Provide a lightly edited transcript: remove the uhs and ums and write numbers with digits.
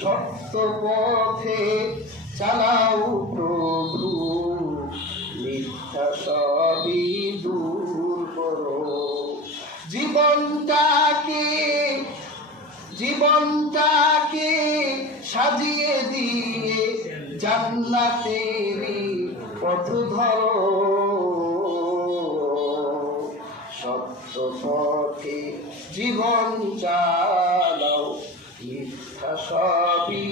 সত্য পথে চালাও প্রভু, মিথ্যা সবই দূর করো। জীবনটাকে সাজিয়ে দিয়ে জান্নাতেরই পথ ধরো। সত্য পথে জীবন চালাও, মিথ্যা সবই